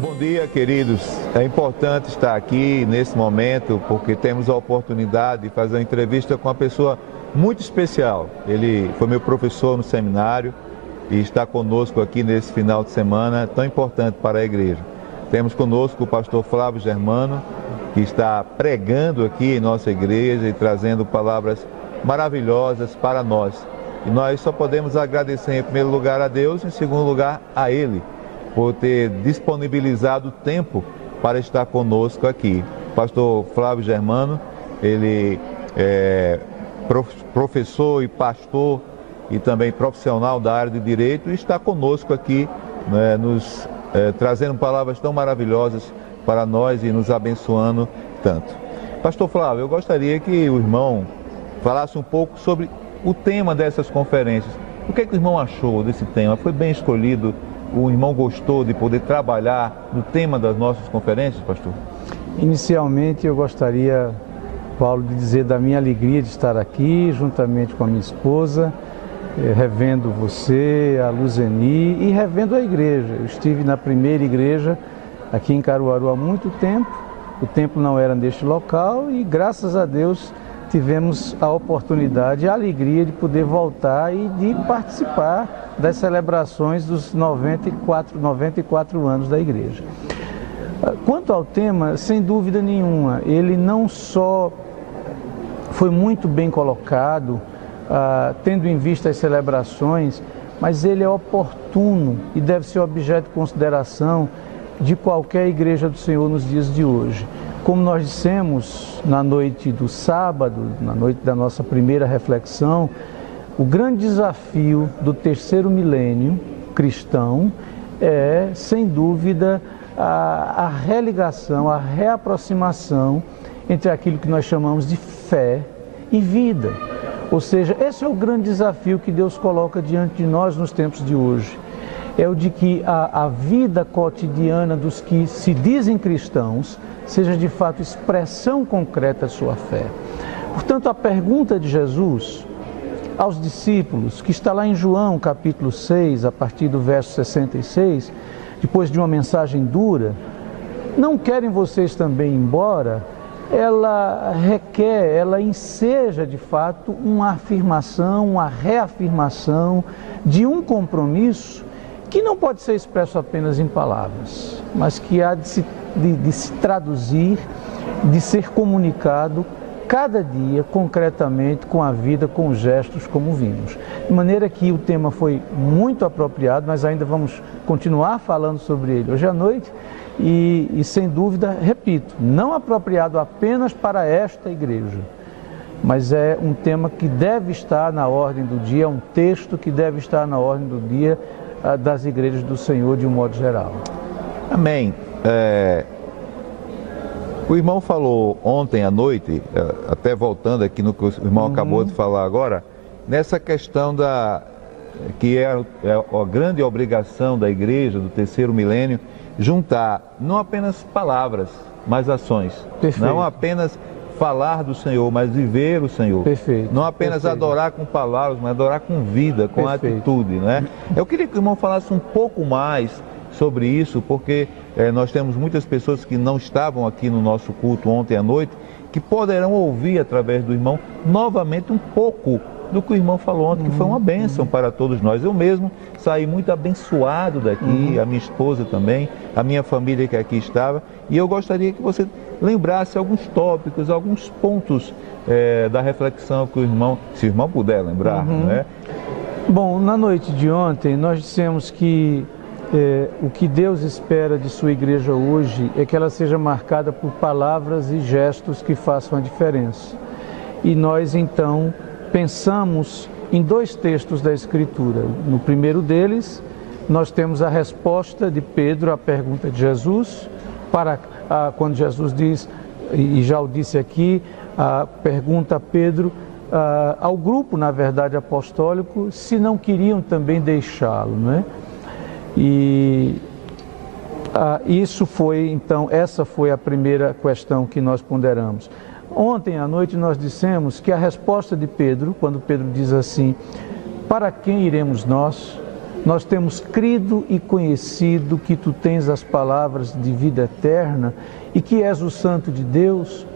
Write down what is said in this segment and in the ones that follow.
Bom dia, queridos. É importante estar aqui nesse momento porque temos a oportunidade de fazer uma entrevista com uma pessoa muito especial. Ele foi meu professor no seminário e está conosco aqui nesse final de semana tão importante para a igreja. Temos conosco o pastor Flávio Germano, que está pregando aqui em nossa igreja e trazendo palavras maravilhosas para nós. E nós só podemos agradecer em primeiro lugar a Deus e em segundo lugar a Ele, por ter disponibilizado tempo para estar conosco aqui. O pastor Flávio Germano, ele é professor e pastor e também profissional da área de direito e está conosco aqui, né, trazendo palavras tão maravilhosas para nós e nos abençoando tanto. Pastor Flávio, eu gostaria que o irmão falasse um pouco sobre o tema dessas conferências. O que é que o irmão achou desse tema? Foi bem escolhido? O irmão gostou de poder trabalhar no tema das nossas conferências, pastor? Inicialmente eu gostaria, Paulo, de dizer da minha alegria de estar aqui, juntamente com a minha esposa, revendo você, a Luzeni e revendo a igreja. Eu estive na primeira igreja aqui em Caruaru há muito tempo, o templo não era neste local e graças a Deus tivemos a oportunidade e a alegria de poder voltar e de participar das celebrações dos 94 anos da igreja. Quanto ao tema, sem dúvida nenhuma, ele não só foi muito bem colocado, tendo em vista as celebrações, mas ele é oportuno e deve ser objeto de consideração de qualquer igreja do Senhor nos dias de hoje. Como nós dissemos na noite do sábado, na noite da nossa primeira reflexão, o grande desafio do terceiro milênio cristão é, sem dúvida, a religação, a reaproximação entre aquilo que nós chamamos de fé e vida. Ou seja, esse é o grande desafio que Deus coloca diante de nós nos tempos de hoje. É o de que a vida cotidiana dos que se dizem cristãos seja de fato expressão concreta de sua fé. Portanto, a pergunta de Jesus aos discípulos, que está lá em João capítulo 6, a partir do verso 66, depois de uma mensagem dura, não querem vocês também ir embora? Ela requer, ela enseja de fato uma afirmação, uma reafirmação de um compromisso que não pode ser expresso apenas em palavras, mas que há de se traduzir, de ser comunicado cada dia, concretamente, com a vida, com os gestos, como vimos. De maneira que o tema foi muito apropriado, nós ainda vamos continuar falando sobre ele hoje à noite e sem dúvida, repito, não apropriado apenas para esta igreja, mas é um tema que deve estar na ordem do dia, é um texto que deve estar na ordem do dia das igrejas do Senhor de um modo geral. Amém. O irmão falou ontem à noite, até voltando aqui no que o irmão acabou de falar agora, nessa questão que é a grande obrigação da igreja do terceiro milênio, juntar não apenas palavras, mas ações. Perfeito. Não apenas falar do Senhor, mas viver o Senhor. Perfeito. Não apenas adorar com palavras, mas adorar com vida, com atitude, né? Eu queria que o irmão falasse um pouco mais sobre isso, porque nós temos muitas pessoas que não estavam aqui no nosso culto ontem à noite, que poderão ouvir através do irmão novamente um pouco do que o irmão falou ontem, que foi uma bênção para todos nós. Eu mesmo saí muito abençoado daqui, a minha esposa também, a minha família que aqui estava, e eu gostaria que você lembrasse alguns tópicos, alguns pontos da reflexão que o irmão, se o irmão puder lembrar, né? Bom, na noite de ontem nós dissemos que o que Deus espera de sua igreja hoje é que ela seja marcada por palavras e gestos que façam a diferença. E nós então pensamos em dois textos da Escritura. No primeiro deles, nós temos a resposta de Pedro à pergunta de Jesus, quando Jesus diz, e já o disse aqui, pergunta a Pedro, ao grupo, na verdade, apostólico, se não queriam também deixá-lo, não é? E essa foi a primeira questão que nós ponderamos. Ontem à noite nós dissemos que a resposta de Pedro, quando Pedro diz assim, para quem iremos nós? nós temos crido e conhecido que tu tens as palavras de vida eterna e que és o Santo de Deus.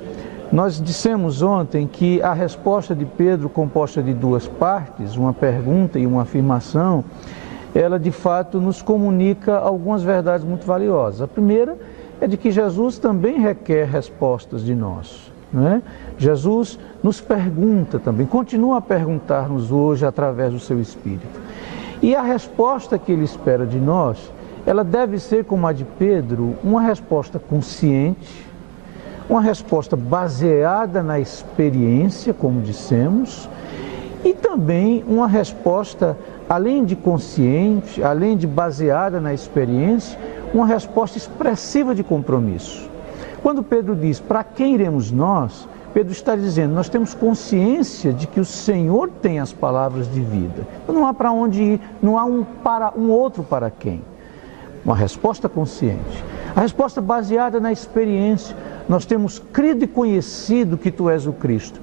Nós dissemos ontem que a resposta de Pedro, composta de duas partes, uma pergunta e uma afirmação, ela de fato nos comunica algumas verdades muito valiosas. A primeira é de que Jesus também requer respostas de nós, não é? Jesus nos pergunta também, continua a perguntar-nos hoje através do seu Espírito. E a resposta que ele espera de nós, ela deve ser, como a de Pedro, uma resposta consciente, uma resposta baseada na experiência, como dissemos, e também uma resposta, além de consciente, além de baseada na experiência, uma resposta expressiva de compromisso. Quando Pedro diz, para quem iremos nós? Pedro está dizendo, nós temos consciência de que o Senhor tem as palavras de vida. Não há para onde ir, não há um outro para quem. Uma resposta consciente. A resposta baseada na experiência. Nós temos crido e conhecido que tu és o Cristo.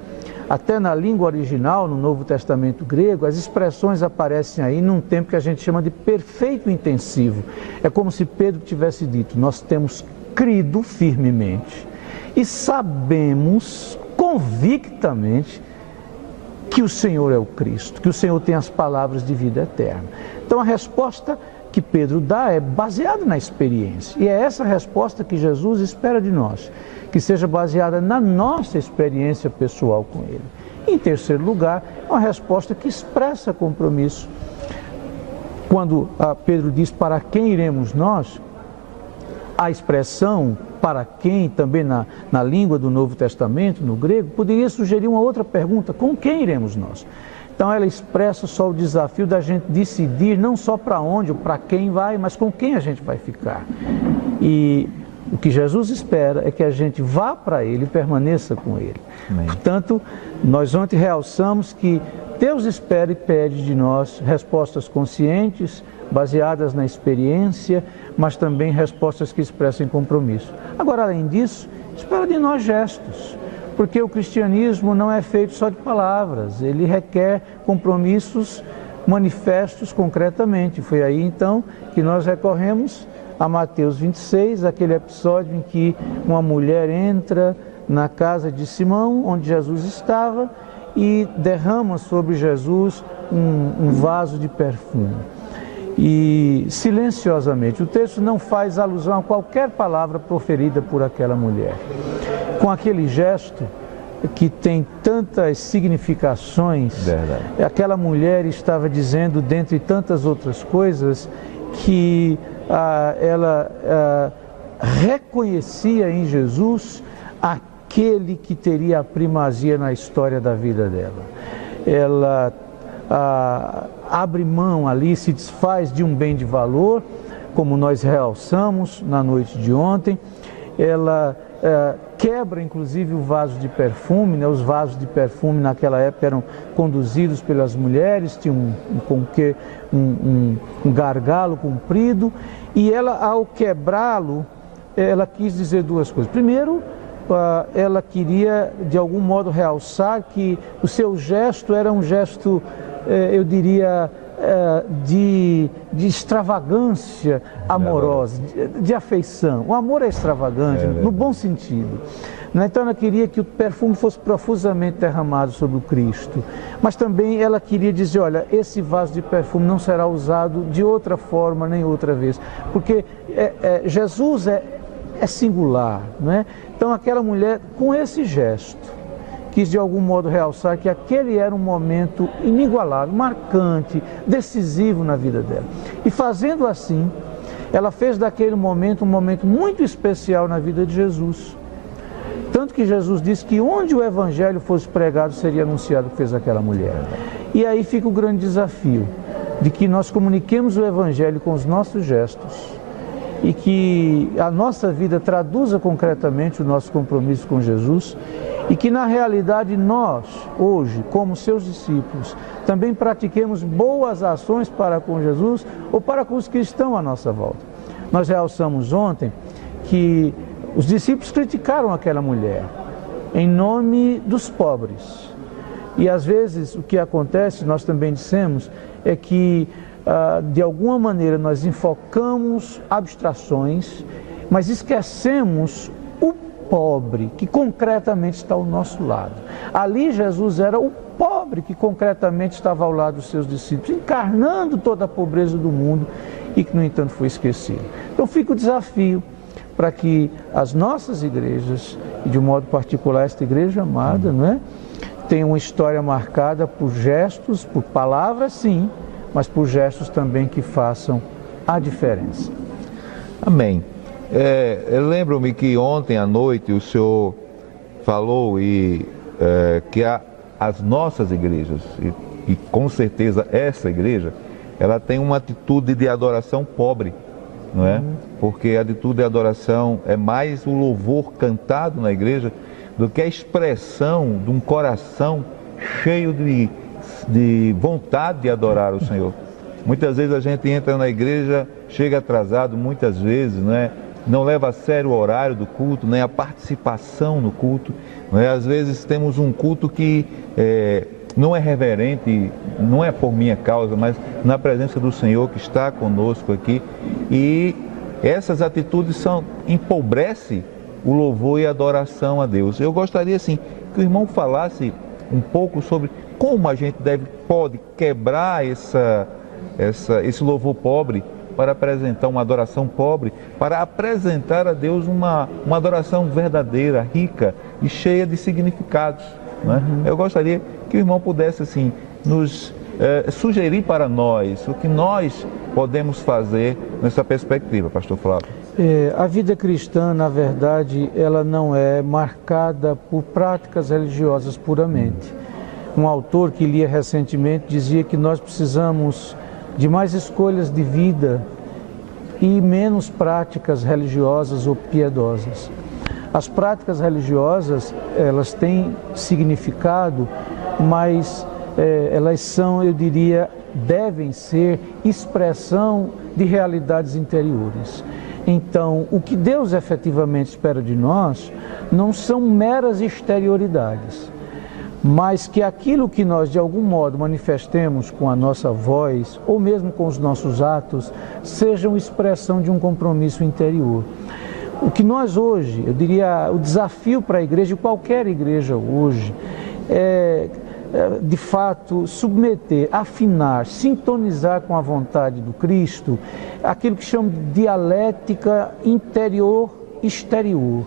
Até na língua original, no Novo Testamento grego, as expressões aparecem aí num tempo que a gente chama de perfeito intensivo. É como se Pedro tivesse dito, nós temos crido firmemente e sabemos convictamente que o Senhor é o Cristo, que o Senhor tem as palavras de vida eterna. Então a resposta que Pedro dá é baseada na experiência. E é essa resposta que Jesus espera de nós, que seja baseada na nossa experiência pessoal com Ele. Em terceiro lugar, é uma resposta que expressa compromisso. Quando Pedro diz para quem iremos nós, a expressão para quem, também na língua do Novo Testamento, no grego, poderia sugerir uma outra pergunta, com quem iremos nós? Então ela expressa só o desafio da gente decidir não só para onde ou para quem vai, mas com quem a gente vai ficar. E o que Jesus espera é que a gente vá para Ele e permaneça com Ele. Amém. Portanto, nós ontem realçamos que Deus espera e pede de nós respostas conscientes, baseadas na experiência, mas também respostas que expressem compromisso. Agora, além disso, espera de nós gestos, porque o cristianismo não é feito só de palavras, ele requer compromissos manifestos concretamente. Foi aí então que nós recorremos a Mateus 26, aquele episódio em que uma mulher entra na casa de Simão, onde Jesus estava, e derrama sobre Jesus um vaso de perfume. E silenciosamente, o texto não faz alusão a qualquer palavra proferida por aquela mulher. Com aquele gesto que tem tantas significações, verdade, aquela mulher estava dizendo, dentre tantas outras coisas, que ela reconhecia em Jesus aquele que teria a primazia na história da vida dela. Ela abre mão ali, se desfaz de um bem de valor, como nós realçamos na noite de ontem. Ela quebra inclusive o vaso de perfume, né? Os vasos de perfume naquela época eram conduzidos pelas mulheres, tinham um gargalo comprido, e ela, ao quebrá-lo, ela quis dizer duas coisas. Primeiro, ela queria de algum modo realçar que o seu gesto era um gesto, eu diria, de extravagância amorosa, de afeição. O amor é extravagante, no bom sentido. Então ela queria que o perfume fosse profusamente derramado sobre o Cristo, mas também ela queria dizer, olha, esse vaso de perfume não será usado de outra forma nem outra vez, porque Jesus é singular, não é? Então aquela mulher, com esse gesto, quis de algum modo realçar que aquele era um momento inigualável, marcante, decisivo na vida dela. E fazendo assim, ela fez daquele momento um momento muito especial na vida de Jesus. Tanto que Jesus disse que onde o Evangelho fosse pregado, seria anunciado o que fez aquela mulher. E aí fica o grande desafio de que nós comuniquemos o Evangelho com os nossos gestos e que a nossa vida traduza concretamente o nosso compromisso com Jesus e que na realidade nós, hoje, como seus discípulos, também pratiquemos boas ações para com Jesus ou para com os que estão à nossa volta. Nós realçamos ontem que os discípulos criticaram aquela mulher em nome dos pobres. E às vezes o que acontece, nós também dissemos, é que de alguma maneira nós enfocamos abstrações, mas esquecemos o pobre que concretamente está ao nosso lado. Ali Jesus era o pobre que concretamente estava ao lado dos seus discípulos, encarnando toda a pobreza do mundo e que, no entanto, foi esquecido. Então fica o desafio para que as nossas igrejas, e de um modo particular esta igreja amada, não é? Tenha uma história marcada por gestos, por palavras, sim, mas por gestos também que façam a diferença. Amém. Eu lembro-me que ontem à noite o senhor falou que as nossas igrejas, e com certeza essa igreja, ela tem uma atitude de adoração pobre, não é? Porque a atitude de adoração é mais o louvor cantado na igreja do que a expressão de um coração cheio de vontade de adorar o Senhor. Muitas vezes a gente entra na igreja, chega atrasado, muitas vezes, não leva a sério o horário do culto, nem a participação no culto. Às vezes temos um culto que não é reverente, não é por minha causa, mas na presença do Senhor que está conosco aqui. E essas atitudes empobrecem o louvor e a adoração a Deus. Eu gostaria, assim, que o irmão falasse um pouco sobre como a gente pode quebrar esse louvor pobre para apresentar uma adoração pobre, para apresentar a Deus uma adoração verdadeira, rica e cheia de significados. Eu gostaria que o irmão pudesse, assim, nos sugerir para nós o que nós podemos fazer nessa perspectiva, pastor Flávio. A vida cristã, na verdade, ela não é marcada por práticas religiosas puramente. Um autor que lia recentemente dizia que nós precisamos de mais escolhas de vida e menos práticas religiosas ou piedosas. As práticas religiosas, elas têm significado, mas elas são, eu diria, devem ser expressão de realidades interiores. Então, o que Deus efetivamente espera de nós não são meras exterioridades, mas que aquilo que nós de algum modo manifestemos com a nossa voz ou mesmo com os nossos atos sejam expressão de um compromisso interior. O que nós hoje, eu diria, o desafio para a igreja, qualquer igreja hoje, de fato, submeter, afinar, sintonizar com a vontade do Cristo, aquilo que chama de dialética interior-exterior,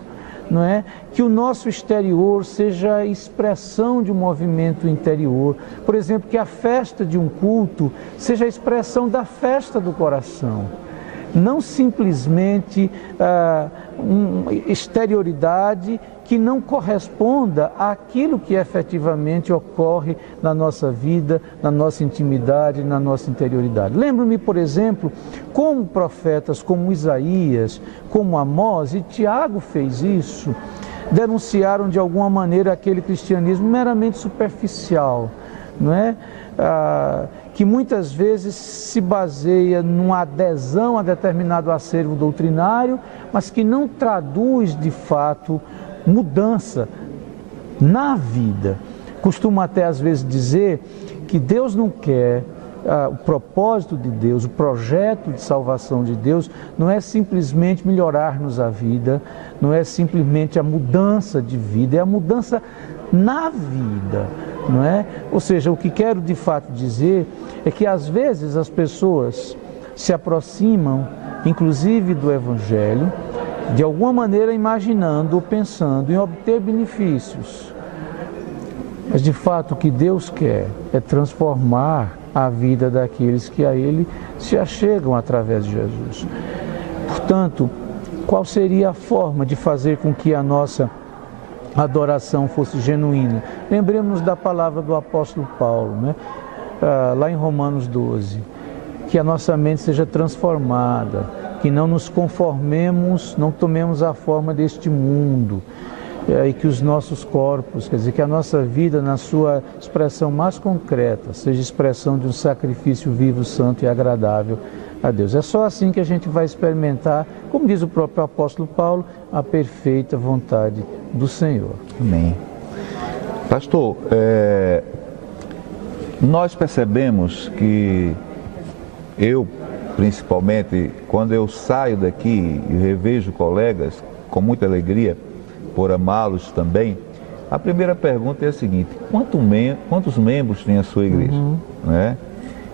não é? Que o nosso exterior seja a expressão de um movimento interior. Por exemplo, que a festa de um culto seja a expressão da festa do coração. Não simplesmente uma exterioridade que não corresponda àquilo que efetivamente ocorre na nossa vida, na nossa intimidade, na nossa interioridade. Lembro-me, por exemplo, como profetas como Isaías, como Amós, e Tiago fez isso, denunciaram de alguma maneira aquele cristianismo meramente superficial, não é? Que muitas vezes se baseia numa adesão a determinado acervo doutrinário, mas que não traduz de fato mudança na vida. Costumo até às vezes dizer que Deus não quer, o propósito de Deus, o projeto de salvação de Deus não é simplesmente melhorar-nos a vida, não é simplesmente a mudança de vida, é a mudança na vida, não é? Ou seja, o que quero de fato dizer é que às vezes as pessoas se aproximam, inclusive do Evangelho, de alguma maneira imaginando ou pensando em obter benefícios. Mas de fato o que Deus quer é transformar a vida daqueles que a Ele se achegam através de Jesus. Portanto, qual seria a forma de fazer com que a nossa adoração fosse genuína? Lembremos da palavra do apóstolo Paulo, né? Lá em Romanos 12, que a nossa mente seja transformada, que não nos conformemos, não tomemos a forma deste mundo, e que os nossos corpos, quer dizer, que a nossa vida na sua expressão mais concreta, seja expressão de um sacrifício vivo, santo e agradável a Deus. É só assim que a gente vai experimentar, como diz o próprio apóstolo Paulo, a perfeita vontade do Senhor. Amém. Pastor, nós percebemos que eu, principalmente, quando eu saio daqui e revejo colegas, com muita alegria, por amá-los também, a primeira pergunta é a seguinte: quantos membros tem a sua igreja? Né?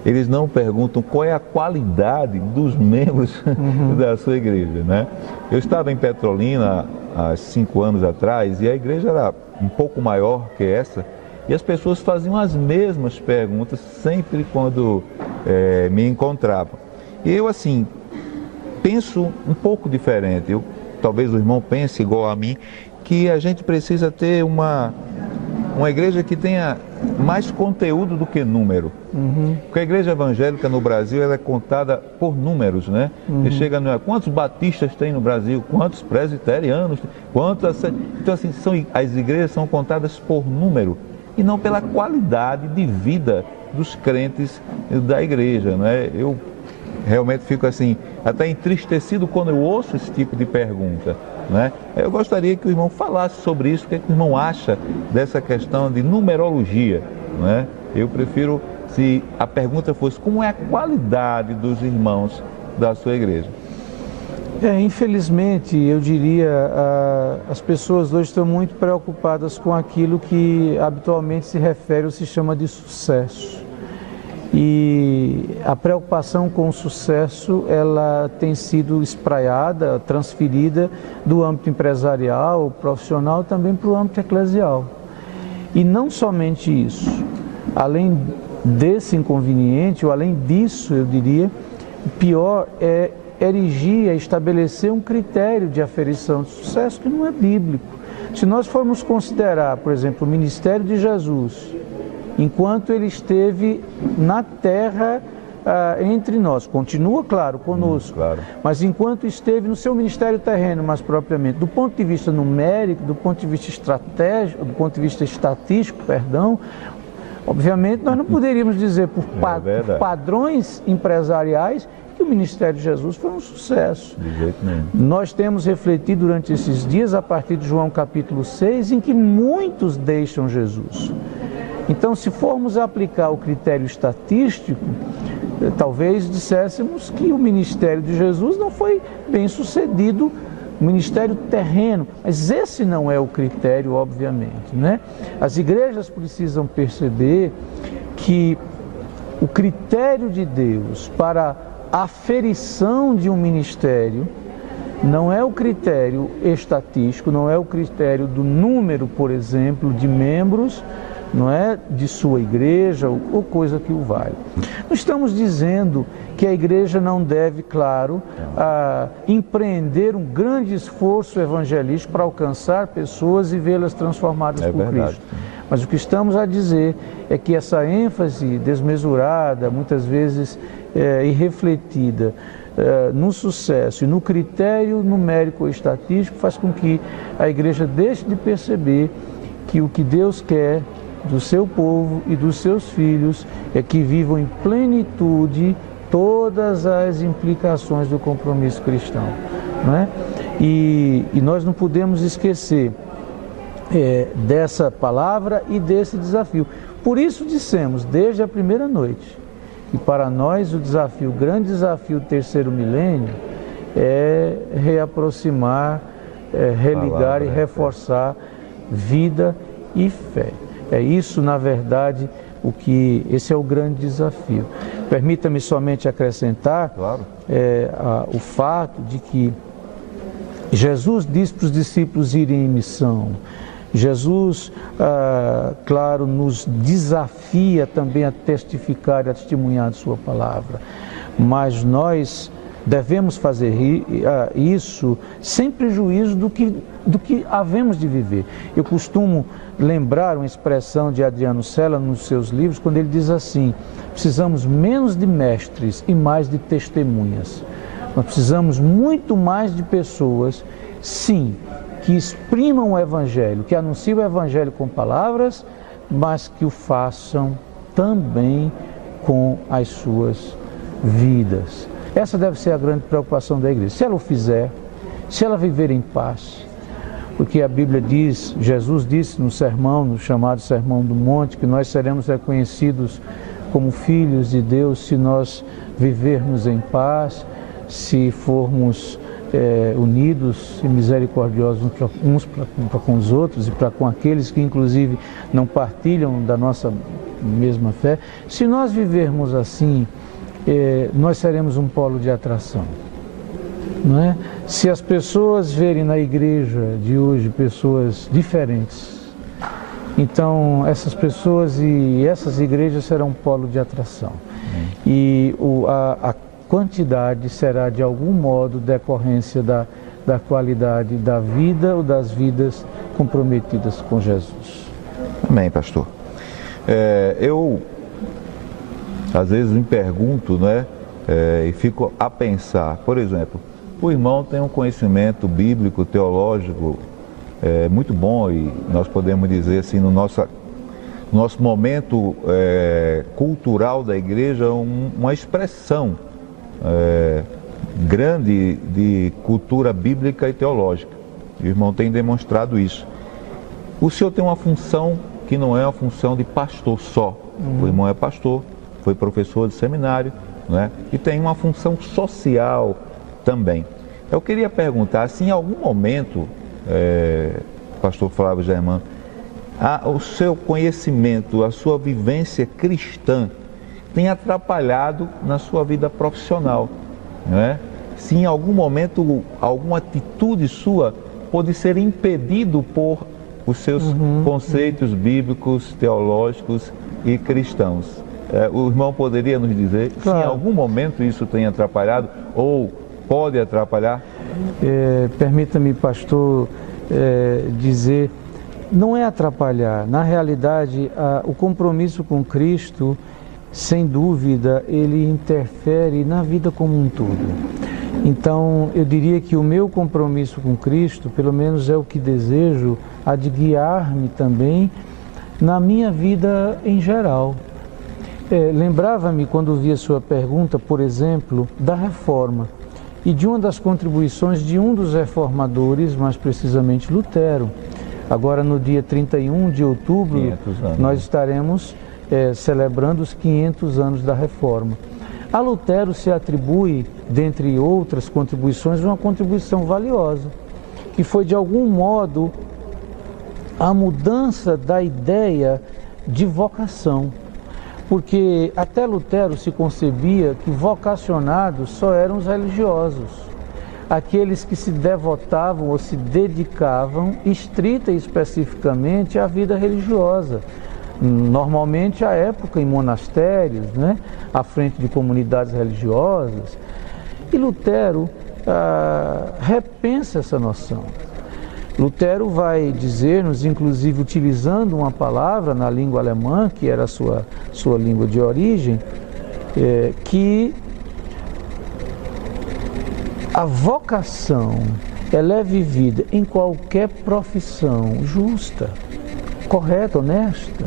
Eles não perguntam qual é a qualidade dos membros da sua igreja. Né? Eu estava em Petrolina há 5 anos atrás e a igreja era um pouco maior que essa, e as pessoas faziam as mesmas perguntas sempre quando me encontravam. E eu, assim, penso um pouco diferente. Talvez o irmão pense igual a mim, que a gente precisa ter uma igreja que tenha mais conteúdo do que número. Porque a igreja evangélica no Brasil, ela é contada por números, né? E chega quantos batistas tem no Brasil, quantos presbiterianos, então assim, as igrejas são contadas por número e não pela qualidade de vida dos crentes da igreja, né? Eu realmente fico assim, até entristecido quando eu ouço esse tipo de pergunta, né? Eu gostaria que o irmão falasse sobre isso, o que o irmão acha dessa questão de numerologia, né? Eu prefiro se a pergunta fosse: como é a qualidade dos irmãos da sua igreja? Infelizmente, eu diria, as pessoas hoje estão muito preocupadas com aquilo que habitualmente se refere ou se chama de sucesso. E a preocupação com o sucesso, ela tem sido espraiada, transferida do âmbito empresarial, profissional, também para o âmbito eclesial. E não somente isso, além desse inconveniente, ou além disso, eu diria, o pior é erigir, estabelecer um critério de aferição de sucesso que não é bíblico. Se nós formos considerar, por exemplo, o ministério de Jesus, enquanto ele esteve na terra entre nós, continua, claro, conosco, claro. Mas enquanto esteve no seu ministério terreno, mais propriamente, do ponto de vista numérico, do ponto de vista estratégico, do ponto de vista estatístico, obviamente nós não poderíamos dizer por padrões empresariais que o ministério de Jesus foi um sucesso. De jeito nenhum. Nós temos refletido durante esses dias, a partir de João capítulo 6, em que muitos deixam Jesus. Então, se formos aplicar o critério estatístico, talvez disséssemos que o ministério de Jesus não foi bem sucedido, o ministério terreno, mas esse não é o critério, obviamente, né? As igrejas precisam perceber que o critério de Deus para a aferição de um ministério não é o critério estatístico, não é o critério do número, por exemplo, de membros, não é de sua igreja ou coisa que o vale. Não estamos dizendo que a igreja não deve, claro, empreender um grande esforço evangelístico para alcançar pessoas e vê-las transformadas por Cristo. Mas o que estamos a dizer é que essa ênfase desmesurada, muitas vezes irrefletida, no sucesso e no critério numérico ou estatístico faz com que a igreja deixe de perceber que o que Deus quer do seu povo e dos seus filhos é que vivam em plenitude todas as implicações do compromisso cristão, não é? E nós não podemos esquecer dessa palavra e desse desafio. Por isso dissemos desde a primeira noite que para nós o grande desafio do terceiro milênio é reaproximar, religar e reforçar vida e fé. É isso, na verdade, esse é o grande desafio. Permita-me somente acrescentar, claro, o fato de que Jesus disse para os discípulos irem em missão. Jesus, claro, nos desafia também a testificar e a testemunhar de sua palavra. Mas nós devemos fazer isso sem prejuízo do que havemos de viver. Eu costumo lembrar uma expressão de Adriano Cella nos seus livros, quando ele diz assim: precisamos menos de mestres e mais de testemunhas. Nós precisamos muito mais de pessoas, sim, que exprimam o Evangelho, que anunciem o Evangelho com palavras, mas que o façam também com as suas vidas. Essa deve ser a grande preocupação da igreja. Se ela o fizer, se ela viver em paz, porque a Bíblia diz, Jesus disse no sermão, no chamado Sermão do Monte, que nós seremos reconhecidos como filhos de Deus se nós vivermos em paz, se formos unidos e misericordiosos uns para com os outros e para com aqueles que inclusive não partilham da nossa mesma fé. Se nós vivermos assim, nós seremos um polo de atração, não é? Se as pessoas verem na igreja de hoje pessoas diferentes, então essas pessoas e essas igrejas serão um polo de atração. E a quantidade será de algum modo decorrência da qualidade da vida ou das vidas comprometidas com Jesus. Amém, pastor. Eu às vezes me pergunto, né, e fico a pensar, por exemplo, o irmão tem um conhecimento bíblico, teológico muito bom, e nós podemos dizer assim, no nosso momento cultural da igreja, uma expressão grande de cultura bíblica e teológica. O irmão tem demonstrado isso. O senhor tem uma função que não é uma função de pastor só. O irmão é pastor, foi professor de seminário, né? E tem uma função social também. Eu queria perguntar se em algum momento, pastor Flávio Germano, o seu conhecimento, a sua vivência cristã tem atrapalhado na sua vida profissional, não é? Se em algum momento alguma atitude sua pode ser impedido por os seus conceitos bíblicos, teológicos e cristãos. O irmão poderia nos dizer se em algum momento isso tem atrapalhado ou pode atrapalhar? Permita-me, pastor, dizer, não é atrapalhar. Na realidade, o compromisso com Cristo, sem dúvida, ele interfere na vida como um todo. Então, eu diria que o meu compromisso com Cristo, pelo menos é o que desejo, há de guiar-me também na minha vida em geral. Lembrava-me, quando vi a sua pergunta, por exemplo, da reforma e de uma das contribuições de um dos reformadores, mais precisamente Lutero. Agora, no dia 31 de outubro, nós estaremos celebrando os 500 anos da reforma. A Lutero se atribui, dentre outras contribuições, uma contribuição valiosa, que foi, de algum modo, a mudança da ideia de vocação. Porque até Lutero se concebia que vocacionados só eram os religiosos, aqueles que se devotavam ou se dedicavam estrita e especificamente à vida religiosa. Normalmente, à época, em monastérios, né, à frente de comunidades religiosas. E Lutero repensa essa noção. Lutero vai dizer-nos, inclusive utilizando uma palavra na língua alemã, que era a sua língua de origem, que a vocação ela é vivida em qualquer profissão justa, correta, honesta.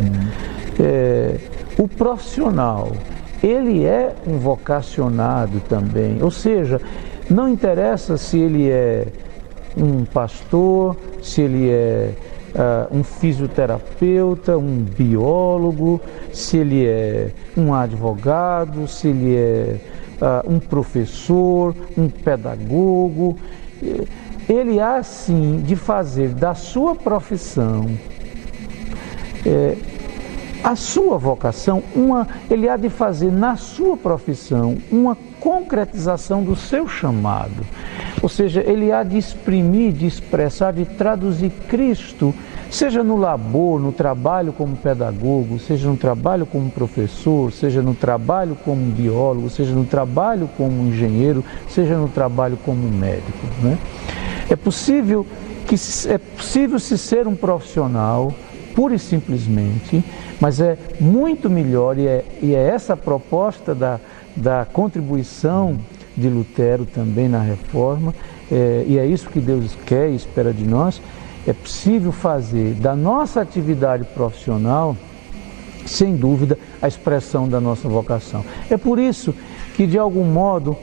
O profissional, ele é um vocacionado também, ou seja, não interessa se ele é um pastor, se ele é um fisioterapeuta, um biólogo, se ele é um advogado, se ele é um professor, um pedagogo. Ele há sim de fazer da sua profissão, a sua vocação, ele há de fazer na sua profissão uma concretização do seu chamado. Ou seja, ele há de exprimir, de expressar, de traduzir Cristo, seja no labor, no trabalho como pedagogo, seja no trabalho como professor, seja no trabalho como biólogo, seja no trabalho como engenheiro, seja no trabalho como médico, né? É possível se ser um profissional, pura e simplesmente, mas é muito melhor, e é essa a proposta da contribuição de Lutero também na Reforma, e é isso que Deus quer e espera de nós. É possível fazer da nossa atividade profissional, sem dúvida, a expressão da nossa vocação. É por isso que, de algum modo,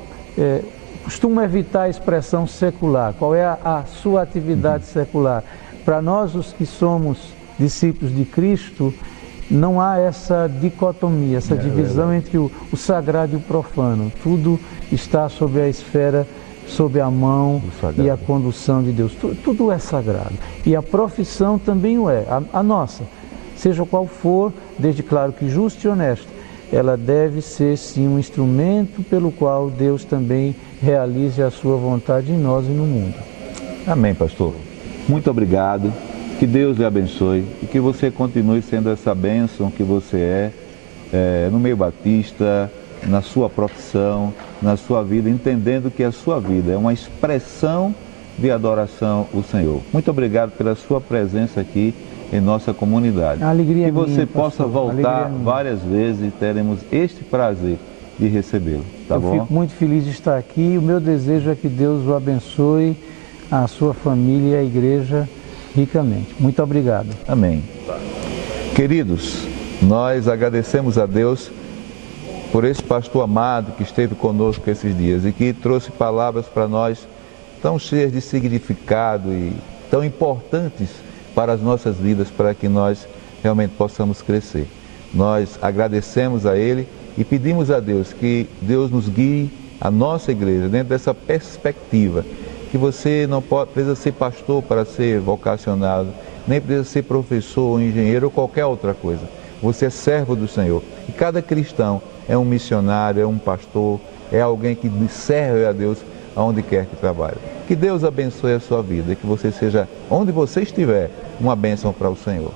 costumo evitar a expressão secular. Qual é a sua atividade secular? Para nós, os que somos discípulos de Cristo, não há essa dicotomia, essa divisão entre o sagrado e o profano. Tudo está sob a esfera, sob a mão e a condução de Deus. Tudo é sagrado. E a profissão também o é, a nossa. Seja qual for, desde claro que justo e honesto, ela deve ser sim um instrumento pelo qual Deus também realize a sua vontade em nós e no mundo. Amém, pastor. Muito obrigado. Que Deus lhe abençoe e que você continue sendo essa bênção que você no meio batista, na sua profissão, na sua vida, entendendo que a sua vida é uma expressão de adoração ao Senhor. Muito obrigado pela sua presença aqui em nossa comunidade. A alegria que você minha, possa pastor, voltar várias vezes e teremos este prazer de recebê-lo. Tá bom? Eu fico muito feliz de estar aqui. O meu desejo é que Deus o abençoe, a sua família e a igreja ricamente. Muito obrigado. Amém. Queridos, nós agradecemos a Deus por esse pastor amado que esteve conosco esses dias e que trouxe palavras para nós tão cheias de significado e tão importantes para as nossas vidas, para que nós realmente possamos crescer. Nós agradecemos a Ele e pedimos a Deus que Deus nos guie, a nossa igreja, dentro dessa perspectiva, que você não precisa ser pastor para ser vocacionado, nem precisa ser professor ou engenheiro ou qualquer outra coisa. Você é servo do Senhor. E cada cristão é um missionário, é um pastor, é alguém que serve a Deus aonde quer que trabalhe. Que Deus abençoe a sua vida e que você seja, onde você estiver, uma bênção para o Senhor.